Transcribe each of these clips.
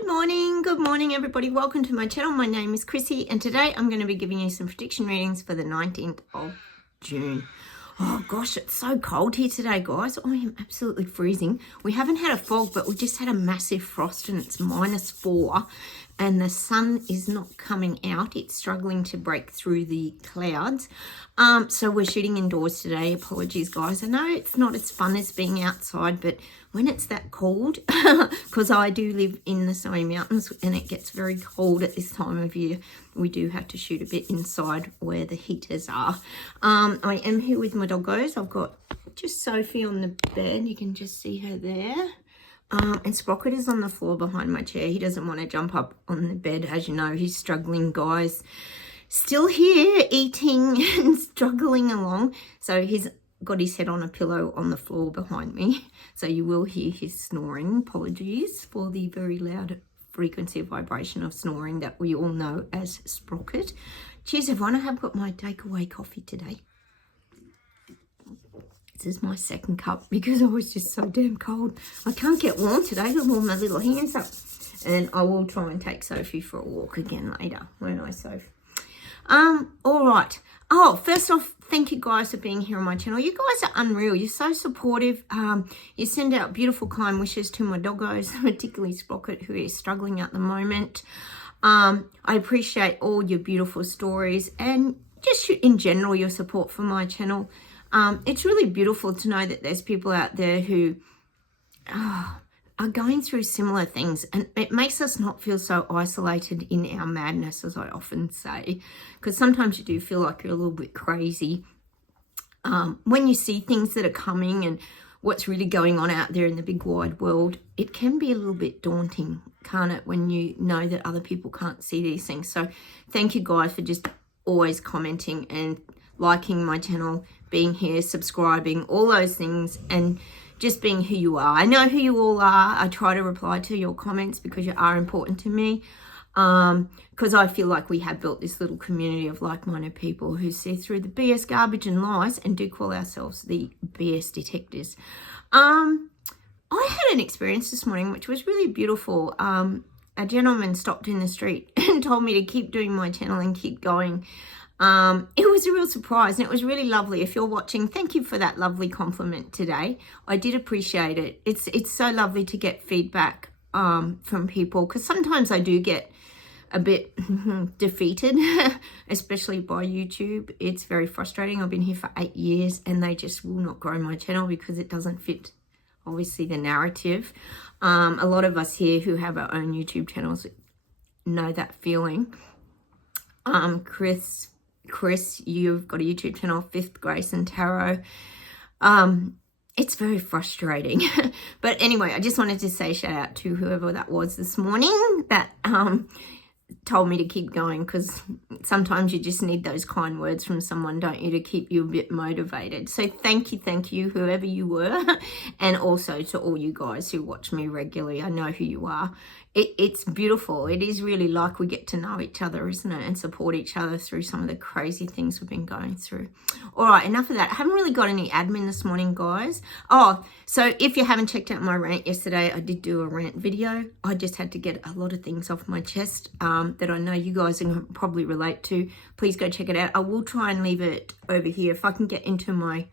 Good morning everybody. Welcome to my channel. My name is Chrissy and today I'm going to be giving you some prediction readings for the 19th of June. Oh gosh, it's so cold here today, guys. I am absolutely freezing. We haven't had a fog, but we just had a massive frost and it's -4 and the sun is not coming out. It's struggling to break through the clouds. So we're shooting indoors today. Apologies, guys. I know it's not as fun as being outside, but when it's that cold, because I do live in the Snowy Mountains and it gets very cold at this time of year, we do have to shoot a bit inside where the heaters are. I am here with my doggos. I've got just Sophie on the bed. You can just see her there. And Sprocket is on the floor behind my chair. He doesn't want to jump up on the bed. As you know, he's struggling, guys. Still here, eating and struggling along. So he's got his head on a pillow on the floor behind me. So you will hear his snoring. Apologies for the very loud frequency of vibration of snoring that we all know as Sprocket. Cheers, everyone. I have got my takeaway coffee today. This is my second cup because I was just so damn cold. I can't get warm today. I'll warm my little hands up. And I will try and take Sophie for a walk again later. Won't I, Soph? All right. Oh, first off, thank you guys for being here on my channel. You guys are unreal. You're so supportive. You send out beautiful, kind wishes to my doggos, particularly Sprocket, who is struggling at the moment. I appreciate all your beautiful stories and just in general your support for my channel. It's really beautiful to know that there's people out there who are going through similar things, and it makes us not feel so isolated in our madness, as I often say, because sometimes you do feel like you're a little bit crazy when you see things that are coming and what's really going on out there in the big wide world. It can be a little bit daunting, can't it, when you know that other people can't see these things. So thank you guys for just always commenting and liking my channel, being here, subscribing, all those things, and just being who you are. I know who you all are. I try to reply to your comments because you are important to me, because I feel like we have built this little community of like-minded people who see through the BS garbage and lies and do call ourselves the BS detectors. I had an experience this morning which was really beautiful. A gentleman stopped in the street and told me to keep doing my channel and keep going. It was a real surprise and it was really lovely. If you're watching, thank you for that lovely compliment today. I did appreciate it. It's so lovely to get feedback from people, because sometimes I do get a bit defeated, especially by YouTube. It's very frustrating. I've been here for 8 years and they just will not grow my channel because it doesn't fit, obviously, the narrative. A lot of us here who have our own YouTube channels know that feeling. Chris, you've got a YouTube channel, Fifth Grace and Tarot. It's very frustrating. But anyway, I just wanted to say shout out to whoever that was this morning that told me to keep going, because sometimes you just need those kind words from someone, don't you, to keep you a bit motivated. So thank you, whoever you were, and also to all you guys who watch me regularly. I know who you are. It's beautiful. It is really like we get to know each other, isn't it, and support each other through some of the crazy things we've been going through. All right, enough of that. I haven't really got any admin this morning, guys. Oh, so if you haven't checked out my rant yesterday, I did do a rant video. I just had to get a lot of things off my chest that I know you guys can probably relate to. Please go check it out. I will try and leave it over here. If I can get into my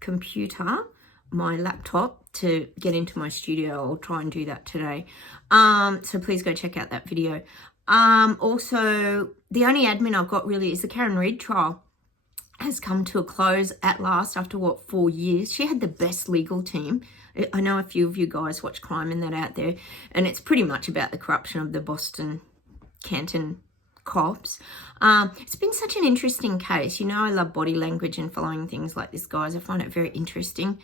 computer, my laptop, to get into my studio, I'll try and do that today. So please go check out that video. Also, the only admin I've got really is the Karen Reid trial has come to a close at last after, what, 4 years. She had the best legal team. I know a few of you guys watch crime and that out there, and it's pretty much about the corruption of the Boston Canton cops. It's been such an interesting case. You know, I love body language and following things like this, guys. I find it very interesting.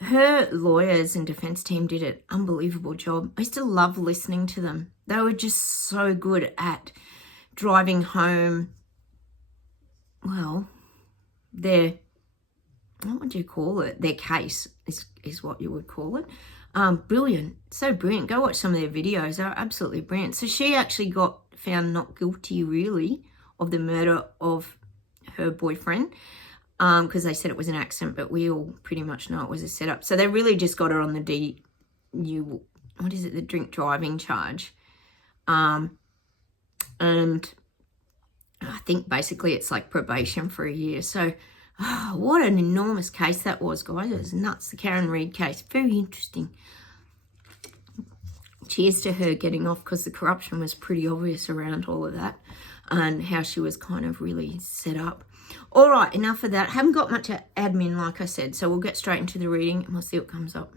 Her lawyers and defense team did an unbelievable job. I still love listening to them. They were just so good at driving home, well, their, what would you call it? Their case is what you would call it. Brilliant. So brilliant. Go watch some of their videos. They're absolutely brilliant. So she actually got found not guilty, really, of the murder of her boyfriend. Because they said it was an accident, but we all pretty much know it was a setup. So they really just got her on the what is it, the drink driving charge. And I think basically it's like probation for a year. So what an enormous case that was, guys. It was nuts, the Karen Reid case. Very interesting. Cheers to her getting off, because the corruption was pretty obvious around all of that and how she was kind of really set up. All right, enough of that. Haven't got much admin, like I said, so we'll get straight into the reading and we'll see what comes up.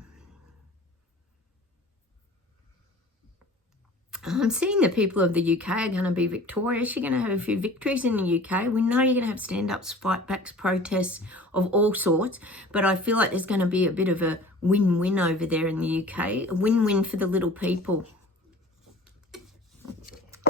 I'm seeing the people of the UK are going to be victorious. You're going to have a few victories in the UK. We know you're going to have stand-ups, fight-backs, protests of all sorts. But I feel like there's going to be a bit of a win-win over there in the UK. A win-win for the little people.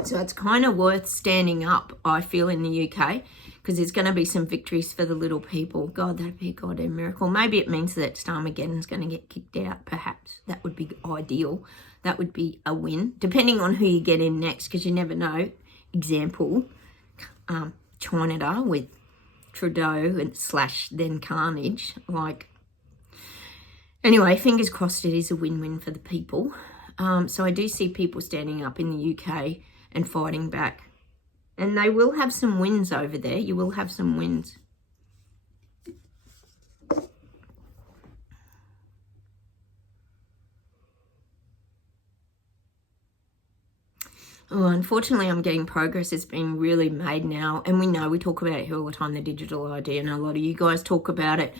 So it's kind of worth standing up, I feel, in the UK. Because there's going to be some victories for the little people. God, that'd be a goddamn miracle. Maybe it means that Starmageddon's going to get kicked out, perhaps. That would be ideal. That would be a win, depending on who you get in next, because you never know. Example, China with Trudeau and / then Carnage. Like, anyway, fingers crossed it is a win-win for the people. So I do see people standing up in the UK and fighting back. And they will have some wins over there. You will have some wins. Oh, unfortunately, I'm getting progress is being really made now. And we know, we talk about it here all the time, the digital ID. And a lot of you guys talk about it.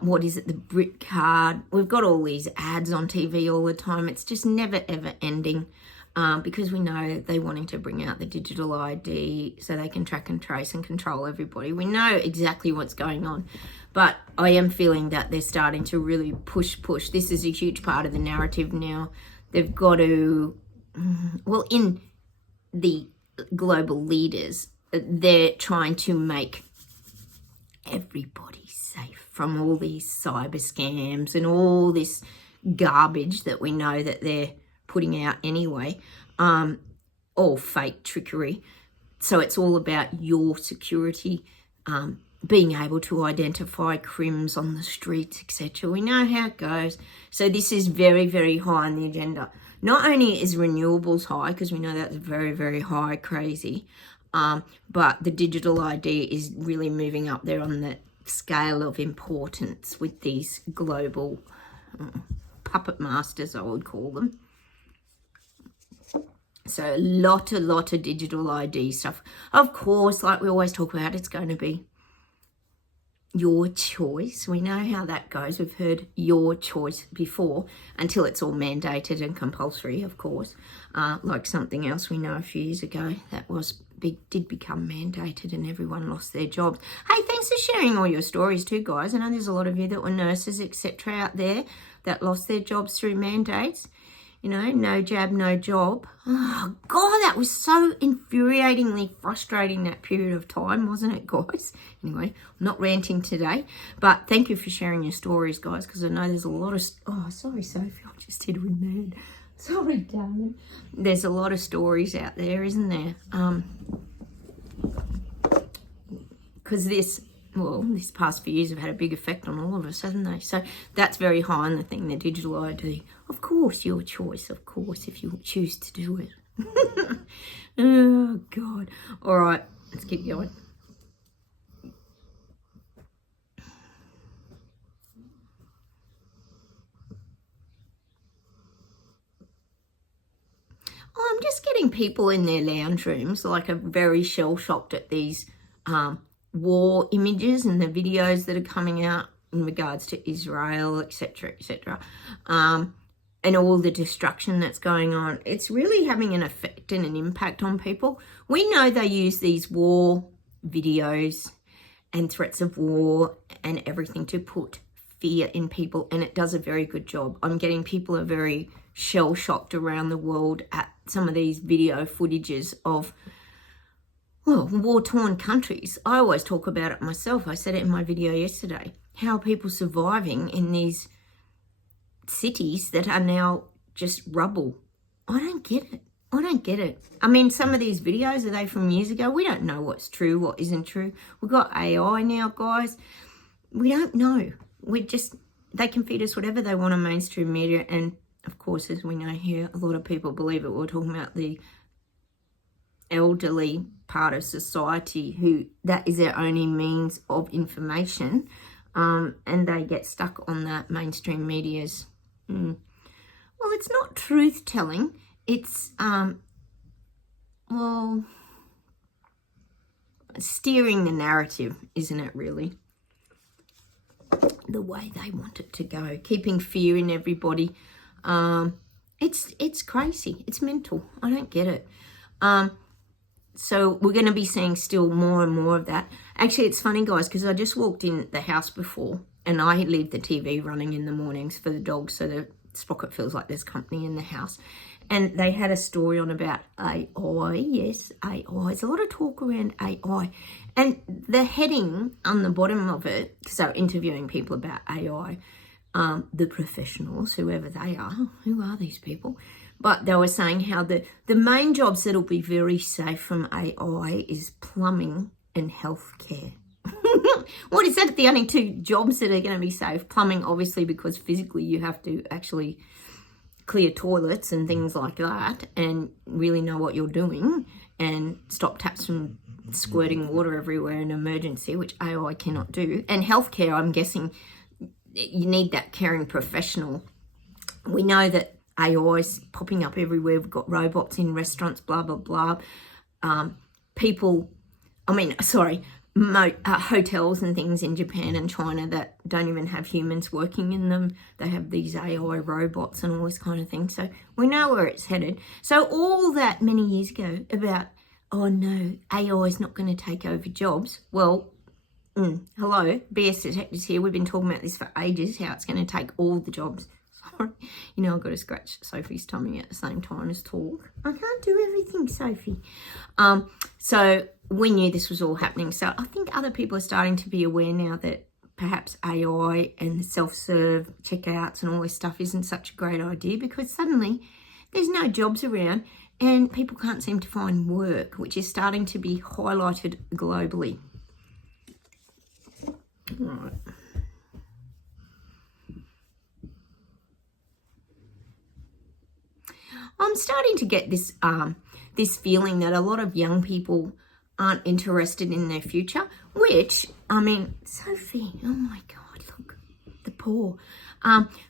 What is it? The Brit card. We've got all these ads on TV all the time. It's just never, ever ending. Because we know they're wanting to bring out the digital ID so they can track and trace and control everybody. We know exactly what's going on. But I am feeling that they're starting to really push. This is a huge part of the narrative now. They've got to... Well, in the global leaders, they're trying to make everybody safe from all these cyber scams and all this garbage that we know that they're putting out anyway, all fake trickery. So it's all about your security, being able to identify crims on the streets, etc. We know how it goes. So this is very, very high on the agenda. Not only is renewables high, because we know that's very, very high, crazy, but the digital ID is really moving up there on the scale of importance with these global puppet masters, I would call them. So a lot of digital ID stuff. Of course, like we always talk about, it's going to be your choice. We know how that goes. We've heard your choice before until it's all mandated and compulsory, of course. Like something else we know a few years ago that did become mandated and everyone lost their jobs. Hey, thanks for sharing all your stories too, guys. I know there's a lot of you that were nurses, etc. out there that lost their jobs through mandates. You know, no jab, no job. Oh, God, that was so infuriatingly frustrating, that period of time, wasn't it, guys? Anyway, I'm not ranting today, but thank you for sharing your stories, guys, because I know there's a lot of... Oh, sorry, Sophie, I just hit with mad. Sorry, darling. There's a lot of stories out there, isn't there? Because this past few years have had a big effect on all of us, haven't they? So that's very high on the thing, the digital ID. Of course, your choice, of course, if you choose to do it. Oh, God. All right, let's keep going. I'm just getting people in their lounge rooms, like, are very shell-shocked at these war images and the videos that are coming out in regards to Israel, etc., etc., and all the destruction that's going on. It's really having an effect and an impact on people. We know they use these war videos and threats of war and everything to put fear in people, and it does a very good job. I'm getting people are very shell-shocked around the world at some of these video footages of, well, war-torn countries. I always talk about it myself. I said it in my video yesterday. How are people surviving in these cities that are now just rubble? I don't get it. I don't get it. I mean, some of these videos, are they from years ago? We don't know what's true, what isn't true. We've got AI now, guys. We don't know. They can feed us whatever they want on mainstream media, and of course, as we know here, a lot of people believe it. We're talking about the elderly part of society who that is their only means of information, and they get stuck on that mainstream media's well, it's not truth telling, it's well, steering the narrative, isn't it, really, the way they want it to go, keeping fear in everybody. It's crazy, it's mental. I don't get it. So we're going to be seeing still more and more of that. Actually, it's funny, guys, because I just walked in the house before and I leave the TV running in the mornings for the dogs so the Sprocket feels like there's company in the house. And they had a story on about AI. Yes, AI. There's a lot of talk around AI. And the heading on the bottom of it, because they're interviewing people about AI, the professionals, whoever they are. Who are these people? But they were saying how the main jobs that'll be very safe from AI is plumbing and healthcare. What is that? The only two jobs that are going to be safe? Plumbing, obviously, because physically you have to actually clear toilets and things like that and really know what you're doing and stop taps from squirting water everywhere in an emergency, which AI cannot do. And healthcare, I'm guessing you need that caring professional. We know that AI is popping up everywhere. We've got robots in restaurants, blah, blah, blah. Hotels and things in Japan and China that don't even have humans working in them. They have these AI robots and all this kind of thing. So we know where it's headed. So all that many years ago about, oh no, AI is not going to take over jobs. Well, hello, BS Detectives here. We've been talking about this for ages, how it's going to take all the jobs. Sorry. You know, I've got to scratch Sophie's tummy at the same time as talk. I can't do everything, Sophie. So we knew this was all happening. So I think other people are starting to be aware now that perhaps AI and self-serve checkouts and all this stuff isn't such a great idea, because suddenly there's no jobs around and people can't seem to find work, which is starting to be highlighted globally. All right. I'm starting to get this this feeling that a lot of young people aren't interested in their future, which, I mean, Sophie, oh my God, look, the poor,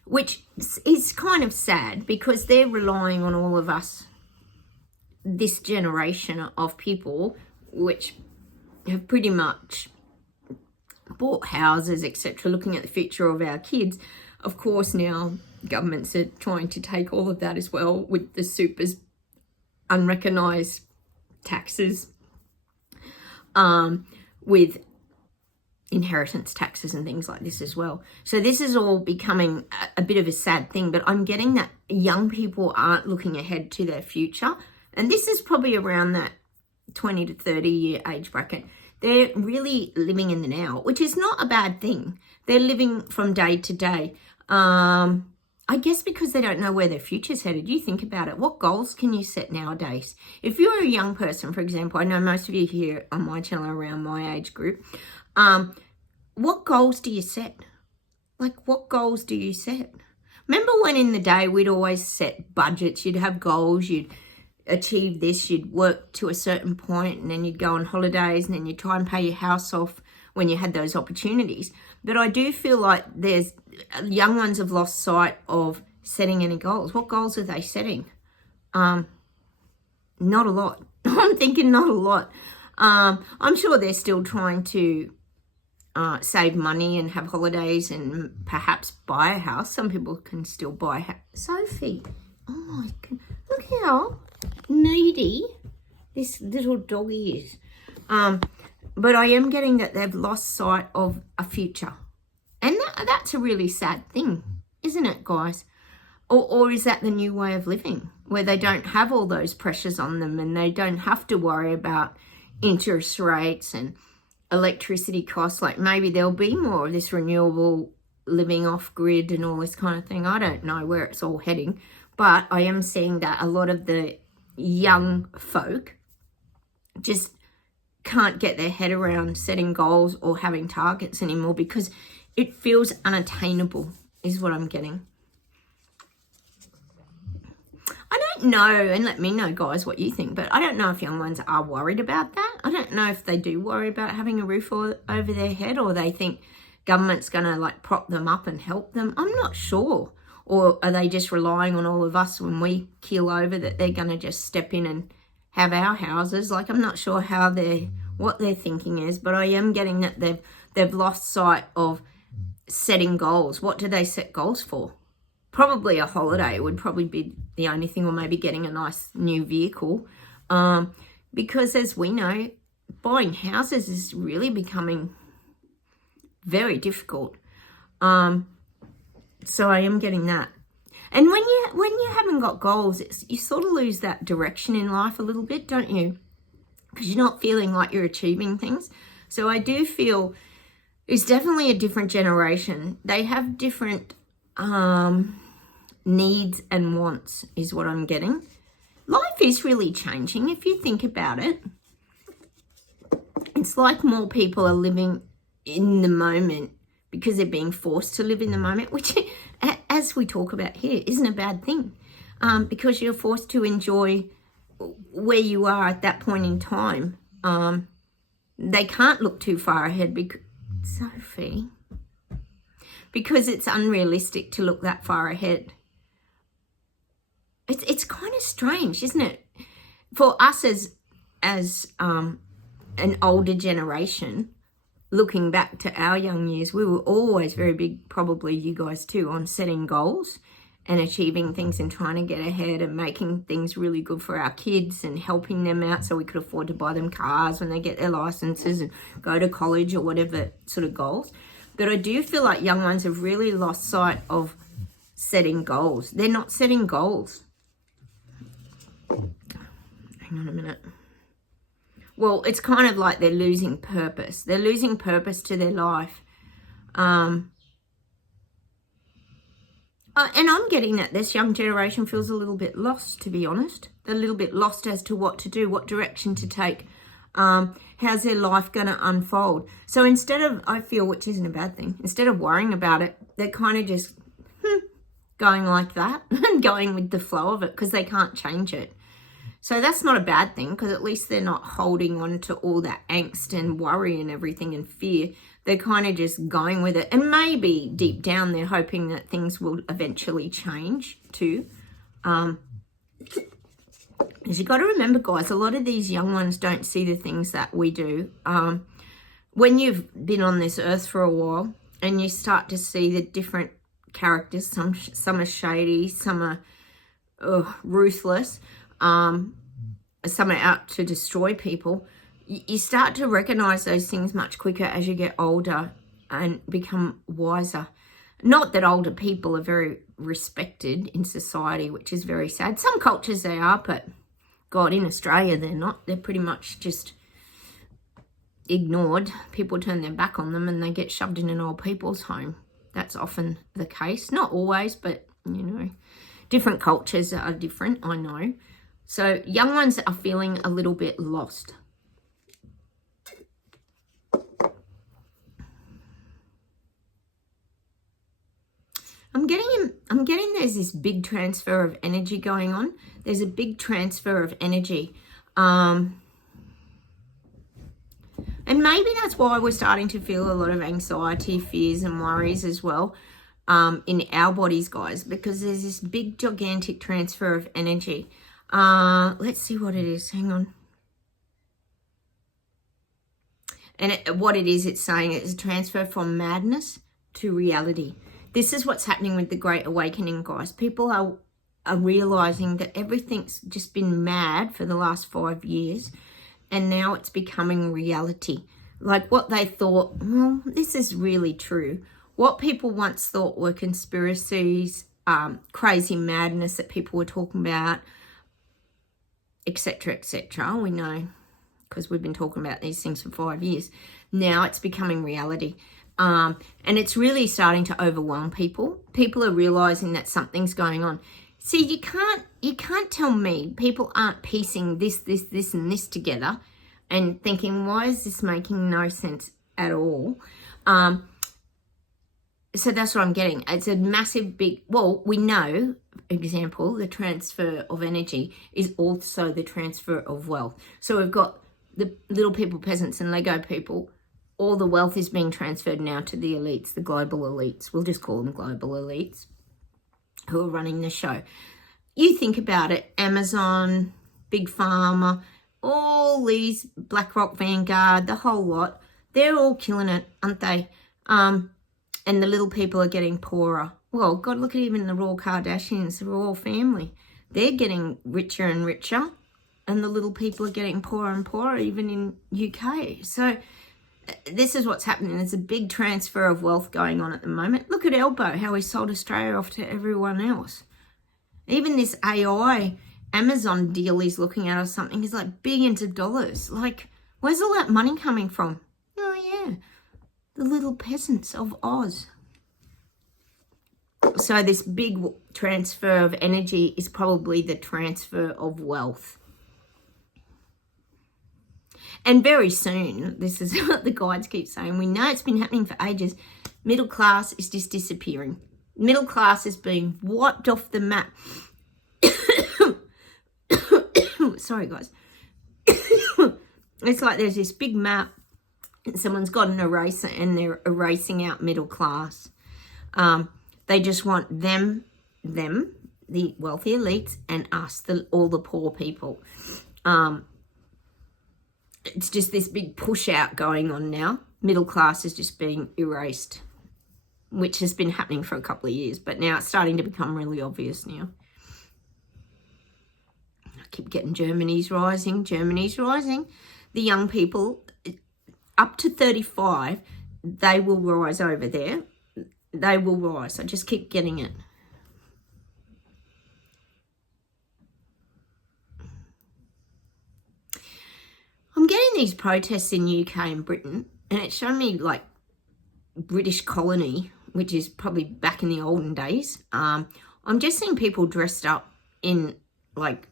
which is kind of sad because they're relying on all of us, this generation of people, which have pretty much bought houses, etc., looking at the future of our kids. Of course, now governments are trying to take all of that as well with the supers, unrecognised taxes, with inheritance taxes and things like this as well. So this is all becoming a bit of a sad thing, but I'm getting that young people aren't looking ahead to their future. And this is probably around that 20 to 30 year age bracket. They're really living in the now, which is not a bad thing. They're living from day to day. I guess because they don't know where their future's headed. You think about it. What goals can you set nowadays? If you're a young person, for example, I know most of you here on my channel are around my age group. What goals do you set? Like, what goals do you set? Remember when in the day we'd always set budgets, you'd have goals, you'd achieve this, you'd work to a certain point, and then you'd go on holidays, and then you'd try and pay your house off when you had those opportunities. But I do feel like there's young ones have lost sight of setting any goals. What goals are they setting? Not a lot. I'm thinking not a lot. I'm sure they're still trying to save money and have holidays and perhaps buy a house. Some people can still buy a house. Sophie, oh my God, look how needy this little doggy is. But I am getting that they've lost sight of a future. And that's a really sad thing, isn't it, guys? Or is that the new way of living, where they don't have all those pressures on them and they don't have to worry about interest rates and electricity costs? Like, maybe there'll be more of this renewable living off grid and all this kind of thing. I don't know where it's all heading, but I am seeing that a lot of the young folk just can't get their head around setting goals or having targets anymore because it feels unattainable, is what I'm getting. don't know, and let me know, guys, what you think, but I don't know if young ones are worried about that. I don't know if they do worry about having a roof over their head, or they think government's going to like prop them up and help them. I'm not sure. Or are they just relying on all of us when we keel over that they're going to just step in and have our houses? Like, I'm not sure what their thinking is, but I am getting that they've lost sight of setting goals. What do they set goals for? Probably a holiday would probably be the only thing, or maybe getting a nice new vehicle. Because as we know, buying houses is really becoming very difficult. So I am getting that. And when you haven't got goals, you sort of lose that direction in life a little bit, don't you? Because you're not feeling like you're achieving things. So I do feel it's definitely a different generation. They have different needs and wants is what I'm getting. Life is really changing if you think about it. It's like more people are living in the moment because they're being forced to live in the moment, which, as we talk about here, isn't a bad thing, because you're forced to enjoy where you are at that point in time. They can't look too far ahead because, Sophie, because it's unrealistic to look that far ahead. It's kind of strange, isn't it? For us as an older generation, looking back to our young years, we were always very big, probably you guys too, on setting goals and achieving things and trying to get ahead and making things really good for our kids and helping them out so we could afford to buy them cars when they get their licenses and go to college or whatever sort of goals. But I do feel like young ones have really lost sight of setting goals. They're not setting goals. Hang on a minute. Well, it's kind of like they're losing purpose. They're losing purpose to their life. And I'm getting that this young generation feels a little bit lost, to be honest. They're a little bit lost as to what to do, what direction to take. How's their life going to unfold? So instead of, I feel, which isn't a bad thing, instead of worrying about it, they're kind of just going like that and going with the flow of it because they can't change it. So that's not a bad thing, because at least they're not holding on to all that angst and worry and everything and fear. They're kind of just going with it. And maybe deep down they're hoping that things will eventually change too. Because you've got to remember, guys, a lot of these young ones don't see the things that we do. When you've been on this earth for a while and you start to see the different characters, some are shady, some are ruthless, some are out to destroy people, you start to recognize those things much quicker as you get older and become wiser. Not that older people are very respected in society, which is very sad. Some cultures they are, but God, in Australia they're not. They're pretty much just ignored. People turn their back on them and they get shoved in an old people's home. That's often the case. Not always, but, you know, different cultures are different, I know. So young ones are feeling a little bit lost. I'm getting there's this big transfer of energy going on. There's a big transfer of energy. And maybe that's why we're starting to feel a lot of anxiety, fears and worries as well in our bodies, guys, because there's this big, gigantic transfer of energy. Let's see what it is. Hang on. And what it is, it's saying it's a transfer from madness to reality. This is what's happening with the Great Awakening, guys. People are realizing that everything's just been mad for the last 5 years, and now it's becoming reality. Like what they thought, well, this is really true. What people once thought were conspiracies, crazy madness that people were talking about, etc., etc. We know because we've been talking about these things for 5 years. Now it's becoming reality. And it's really starting to overwhelm people. People are realizing that something's going on. See, you can't tell me people aren't piecing this, and this together and thinking, why is this making no sense at all? So that's what I'm getting. It's a massive big, well, we know, example, the transfer of energy is also the transfer of wealth. So we've got the little people, peasants and Lego people. All the wealth is being transferred now to the elites, the global elites. We'll just call them global elites who are running the show. You think about it, Amazon, Big Pharma, all these, BlackRock, Vanguard, the whole lot, they're all killing it, aren't they? And the little people are getting poorer. Well, God, look at even the Royal Kardashians, the royal family. They're getting richer and richer, and the little people are getting poorer and poorer, even in UK. So this is what's happening. There's a big transfer of wealth going on at the moment. Look at Elbow, how he sold Australia off to everyone else. Even this AI Amazon deal he's looking at or something is like billions of dollars. Like, where's all that money coming from? Oh, yeah, the little peasants of Oz. So this big transfer of energy is probably the transfer of wealth. And very soon, this is what the guides keep saying, we know it's been happening for ages, middle class is just disappearing. Middle class is being wiped off the map. Sorry, guys. It's like there's this big map and someone's got an eraser and they're erasing out middle class. They just want them, the wealthy elites, and us, all the poor people. It's just this big push out going on now. Middle class is just being erased, which has been happening for a couple of years, but now it's starting to become really obvious now. I keep getting Germany's rising. The young people, up to 35, they will rise over there. They will rise. I just keep getting it. I'm getting these protests in UK and Britain, and it's showing me like British colony, which is probably back in the olden days. I'm just seeing people dressed up in like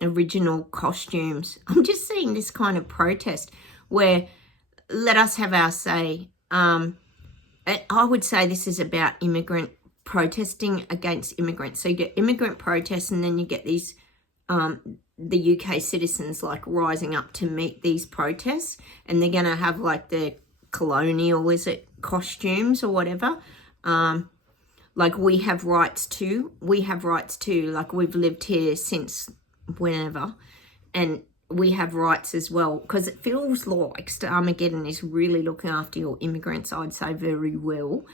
original costumes. I'm just seeing this kind of protest where let us have our say. I would say this is about immigrant protesting against immigrants. So you get immigrant protests, and then you get these the UK citizens like rising up to meet these protests, and they're going to have like the colonial, is it, costumes or whatever. Like we have rights too. Like we've lived here since whenever, and we have rights as well, because it feels like Starmageddon is really looking after your immigrants, I'd say, very well.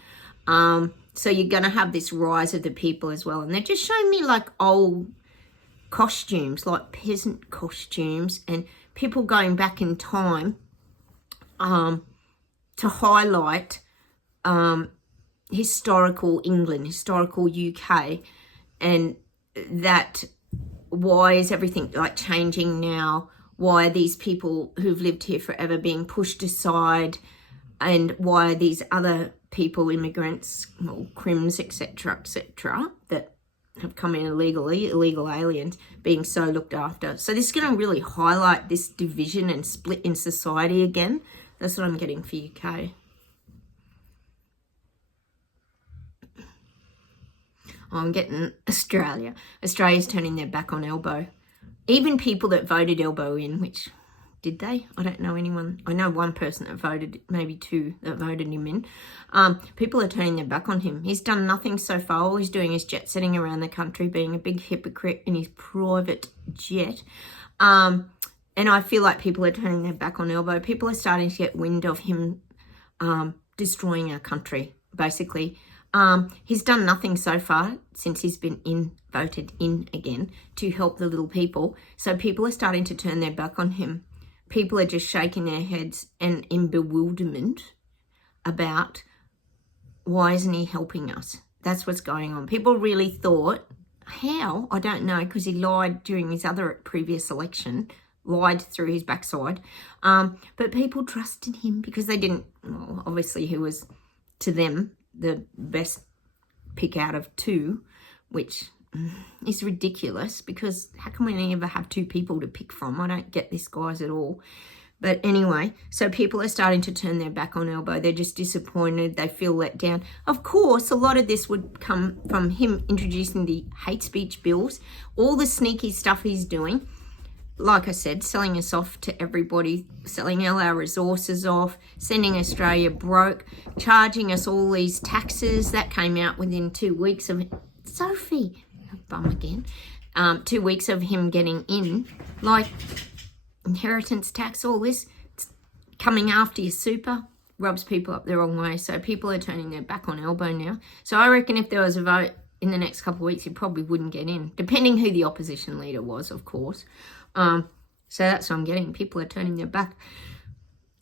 So you're going to have this rise of the people as well, and they're just showing me like old costumes, like peasant costumes, and people going back in time to highlight historical England, historical UK, and that why is everything like changing now? Why are these people who've lived here forever being pushed aside? And why are these other people, immigrants, well, crims, etc., that have come in illegally, illegal aliens, being so looked after? So this is going to really highlight this division and split in society again. That's what I'm getting for UK. I'm getting Australia. Australia's turning their back on Elbow. Even people that voted Elbow in, which, did they? I don't know anyone. I know one person that voted, maybe two that voted him in. People are turning their back on him. He's done nothing so far. All he's doing is jet setting around the country, being a big hypocrite in his private jet. And I feel like people are turning their back on Elbow. People are starting to get wind of him destroying our country, basically. He's done nothing so far since he's been voted in again to help the little people. So people are starting to turn their back on him. People are just shaking their heads and in bewilderment about why isn't he helping us? That's what's going on. People really thought, how? I don't know, because he lied during his other previous election, lied through his backside. But people trusted him because they didn't, well, obviously he was, to them, the best pick out of two, which is ridiculous, because how can we ever have two people to pick from? I don't get this, guys, at all. But anyway, so people are starting to turn their back on Elbow. They're just disappointed. They feel let down. Of course, a lot of this would come from him introducing the hate speech bills, all the sneaky stuff he's doing. Like I said, selling us off to everybody, selling all our resources off, sending Australia broke, charging us all these taxes. That came out within 2 weeks of Sophie, bum again. 2 weeks of him getting in, like inheritance tax, all this coming after your super, rubs people up the wrong way. So people are turning their back on Elbow now. So I reckon if there was a vote in the next couple of weeks, he probably wouldn't get in, depending who the opposition leader was, of course. So that's what I'm getting. People are turning their back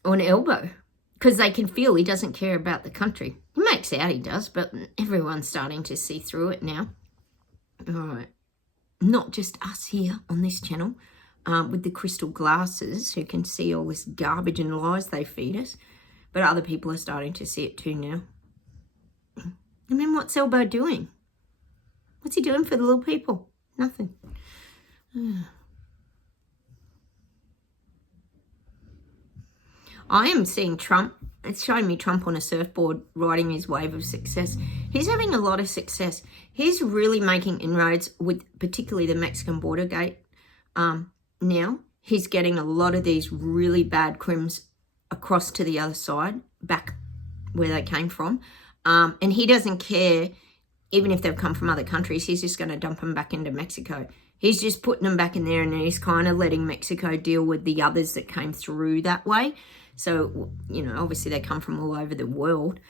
on Elbow because they can feel he doesn't care about the country. He makes out he does, but everyone's starting to see through it now. All right. Not just us here on this channel with the crystal glasses who can see all this garbage and lies they feed us, but other people are starting to see it too now. I mean, what's Elbow doing? What's he doing for the little people? Nothing. I am seeing Trump. It's showing me Trump on a surfboard riding his wave of success. He's having a lot of success. He's really making inroads with particularly the Mexican border gate. Now he's getting a lot of these really bad crims across to the other side, back where they came from. And he doesn't care, even if they've come from other countries, he's just going to dump them back into Mexico. He's just putting them back in there, and he's kind of letting Mexico deal with the others that came through that way. So, you know, obviously they come from all over the world,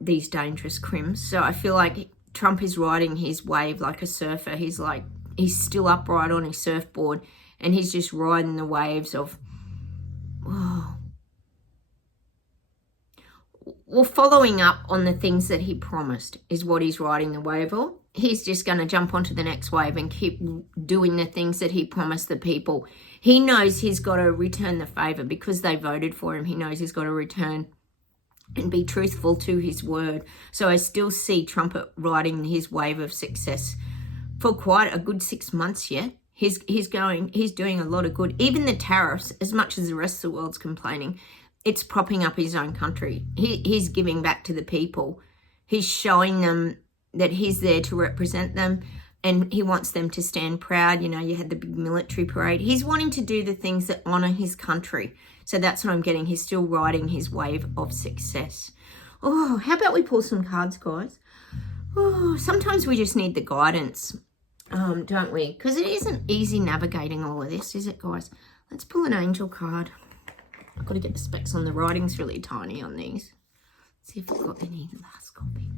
these dangerous crims. So I feel like Trump is riding his wave like a surfer. He's still upright on his surfboard, and he's just riding the waves of, well, following up on the things that he promised is what he's riding the wave of. He's just going to jump onto the next wave and keep doing the things that he promised the people. He knows he's got to return the favour because they voted for him. He knows he's got to return and be truthful to his word. So I still see Trump riding his wave of success for quite a good 6 months yet. He's doing a lot of good. Even the tariffs, as much as the rest of the world's complaining, it's propping up his own country. He's giving back to the people. He's showing them that he's there to represent them, and he wants them to stand proud. You know, you had the big military parade. He's wanting to do the things that honour his country. So that's what I'm getting. He's still riding his wave of success. Oh, how about we pull some cards, guys? Oh, sometimes we just need the guidance, don't we? Because it isn't easy navigating all of this, is it, guys? Let's pull an angel card. I've got to get the specs on. The writing's really tiny on these. Let's see if I've got any last copy.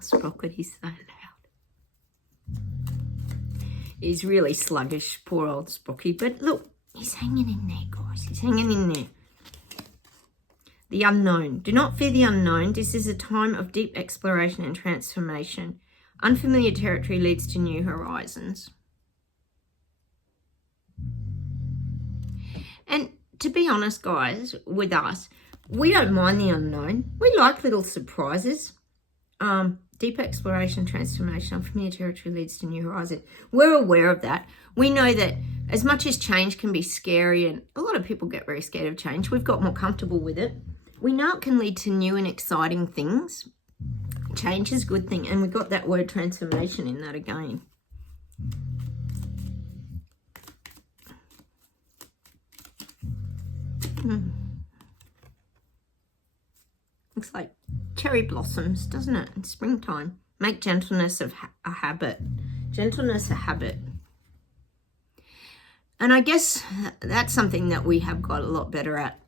Sprocket, he's so loud. He's really sluggish, poor old Sprocky. But look, he's hanging in there, guys. He's hanging in there. The unknown. Do not fear the unknown. This is a time of deep exploration and transformation. Unfamiliar territory leads to new horizons. And to be honest, guys, with us, we don't mind the unknown. We like little surprises. Deep exploration, transformation, unfamiliar territory leads to new horizon. We're aware of that. We know that as much as change can be scary, and a lot of people get very scared of change, we've got more comfortable with it. We know it can lead to new and exciting things. Change is a good thing, and we've got that word transformation in that again. Looks like cherry blossoms, doesn't it? In springtime. Make gentleness a habit. Gentleness a habit. And I guess that's something that we have got a lot better at.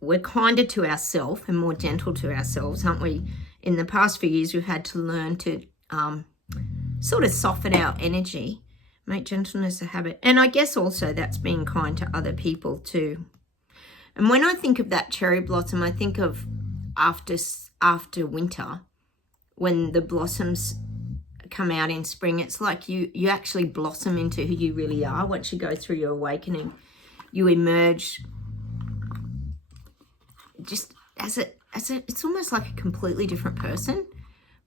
We're kinder to ourselves and more gentle to ourselves, aren't we? In the past few years, we've had to learn to sort of soften our energy. Make gentleness a habit. And I guess also that's being kind to other people too. And when I think of that cherry blossom, I think of after winter, when the blossoms come out in spring. It's like you actually blossom into who you really are. Once you go through your awakening, you emerge just as it's almost like a completely different person.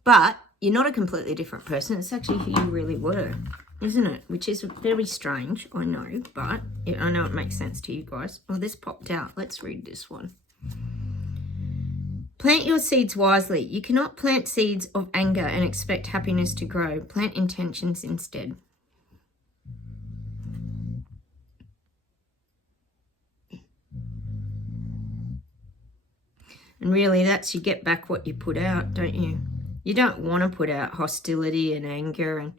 But you're not a completely different person. It's actually who you really were. isn't it? Which is very strange, I know, but I know it makes sense to you guys. Oh, this popped out. Let's read this one. Plant your seeds wisely. You cannot plant seeds of anger and expect happiness to grow. Plant intentions instead. And really, that's you get back what you put out, don't you? You don't want to put out hostility and anger. And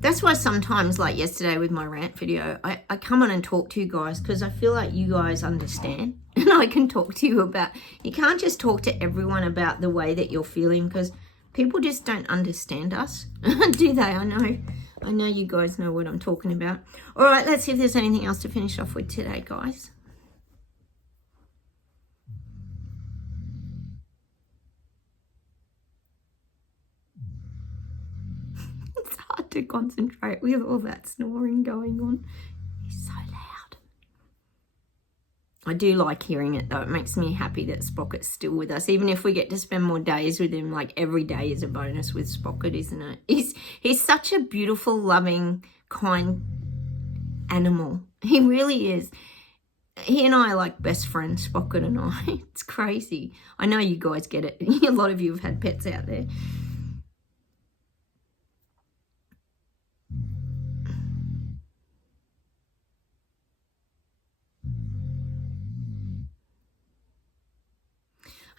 that's why sometimes, like yesterday with my rant video, I come on and talk to you guys because I feel like you guys understand. And I can talk to you about, you can't just talk to everyone about the way that you're feeling because people just don't understand us, do they? I know you guys know what I'm talking about. All right, let's see if there's anything else to finish off with today, guys. It's hard to concentrate with all that snoring going on. It's so loud. I do like hearing it though. It makes me happy that Sprocket's still with us. Even if we get to spend more days with him, like every day is a bonus with Sprocket, isn't it? He's such a beautiful, loving, kind animal. He really is. He and I are like best friends, Sprocket and I. It's crazy. I know you guys get it. A lot of you have had pets out there.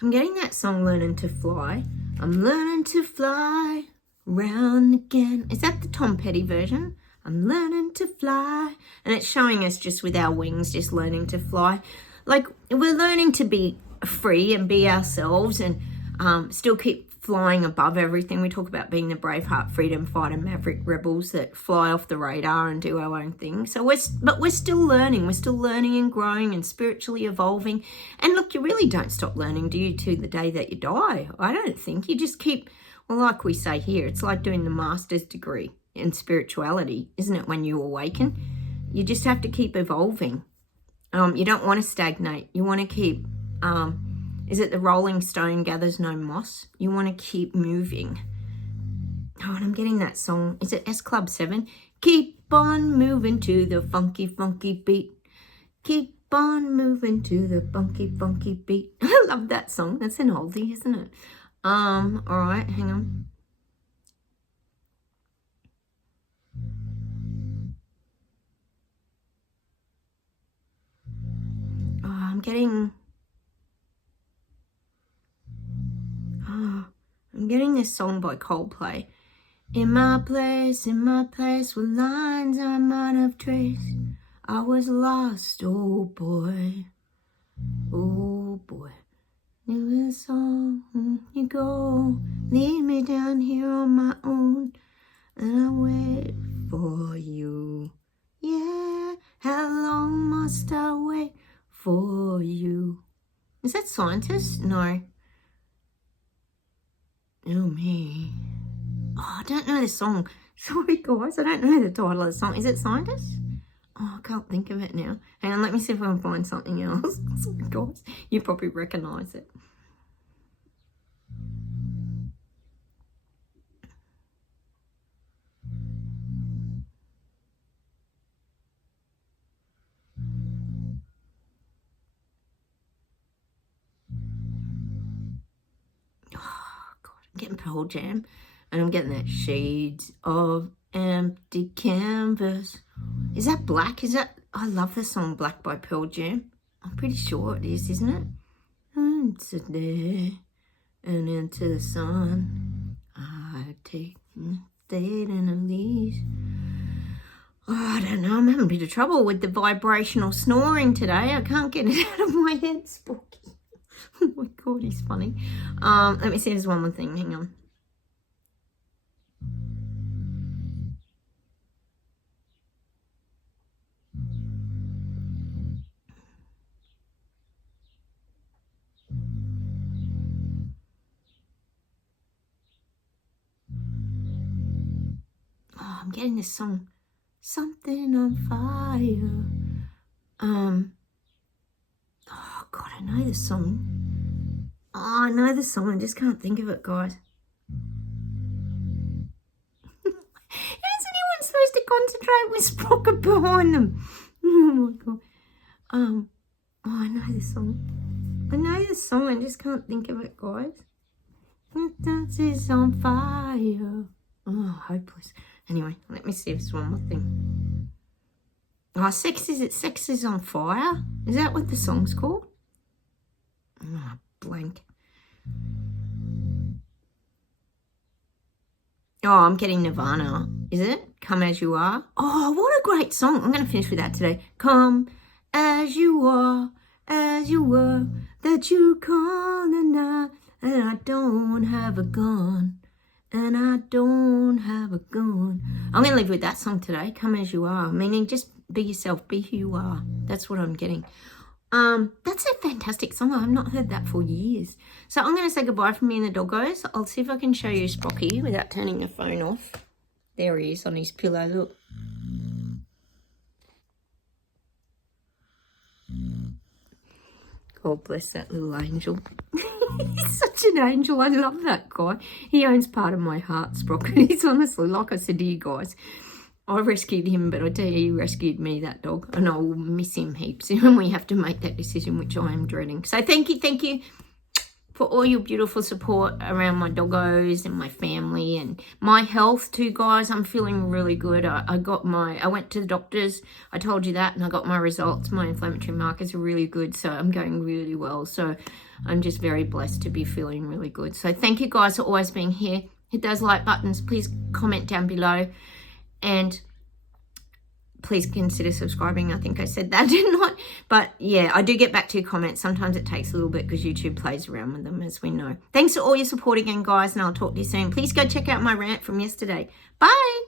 I'm getting that song, Learning to Fly. I'm learning to fly round again. Is that the Tom Petty version? I'm learning to fly. And it's showing us just with our wings, just learning to fly. Like, we're learning to be free and be ourselves and still keep flying above everything. We talk about being the Braveheart freedom fighter maverick rebels that fly off the radar and do our own thing. So we're still learning. We're still learning and growing and spiritually evolving. And look, you really don't stop learning, do you, to the day that you die? I don't think. You just keep, well, like we say here, it's like doing the master's degree in spirituality, isn't it? When you awaken, you just have to keep evolving. You don't want to stagnate. You want to keep... is it the rolling stone gathers no moss? You want to keep moving. Oh, and I'm getting that song. Is it S Club 7? Keep on moving to the funky, funky beat. Keep on moving to the funky, funky beat. I love that song. That's an oldie, isn't it? All right, hang on. Oh, I'm getting this song by Coldplay. In my place with lines I might have traced. I was lost, oh boy. Oh boy. New song, you go. Lead me down here on my own. And I wait for you. Yeah, how long must I wait for you? Is that Scientist? No. Oh, me. Oh, I don't know the song. Sorry, guys. I don't know the title of the song. Is it Scientist? Oh, I can't think of it now. Hang on, let me see if I can find something else. Sorry, guys. You probably recognise it. Getting Pearl Jam, and I'm getting that Shades of Empty Canvas. Is that Black? Is that... I love the song Black by Pearl Jam. I'm pretty sure it is, isn't it? And today and into the sun I take state in the leaves. Oh, I don't know. I'm having a bit of trouble with the vibrational snoring today. I can't get it out of my head, Spooky. Oh my God, he's funny. Let me see, there's one more thing. Hang on. Oh, I'm getting this song. Something on fire. Oh God, I know the song. Oh, I know the song. I just can't think of it, guys. How's anyone supposed to concentrate with Sprocket behind them. Oh my god. Oh, I know the song. I know the song, I just can't think of it, guys. Dance is on fire. Oh, hopeless. Anyway, let me see if there's one more thing. Oh, Sex is on Fire? Is that what the song's called? Oh, blank. Oh, I'm getting Nirvana. Is it? Come As You Are. Oh, what a great song. I'm going to finish with that today. Come as you are, as you were, that you can't deny. And I don't have a gun. And I don't have a gun. I'm going to leave with that song today. Come As You Are. Meaning just be yourself. Be who you are. That's what I'm getting. That's a fantastic song. I've not heard that for years. So I'm going to say goodbye from me and the doggos. I'll see if I can show you Sprocky without turning the phone off. There he is on his pillow. Look. God bless that little angel. He's such an angel. I love that guy. He owns part of my heart, Sprocket. He's honestly, like I said to you guys, I rescued him, but I tell you, he rescued me, that dog. And I will miss him heaps when we have to make that decision, which I am dreading. So thank you for all your beautiful support around my doggos and my family and my health too, guys. I'm feeling really good. I went to the doctors. I told you that, and I got my results. My inflammatory markers are really good, so I'm going really well. So I'm just very blessed to be feeling really good. So thank you guys for always being here. Hit those like buttons. Please comment down below. And please consider subscribing. I think I said that, didn't I? But yeah, I do get back to your comments. Sometimes it takes a little bit because YouTube plays around with them, as we know. Thanks for all your support again, guys, and I'll talk to you soon. Please go check out my rant from yesterday. Bye.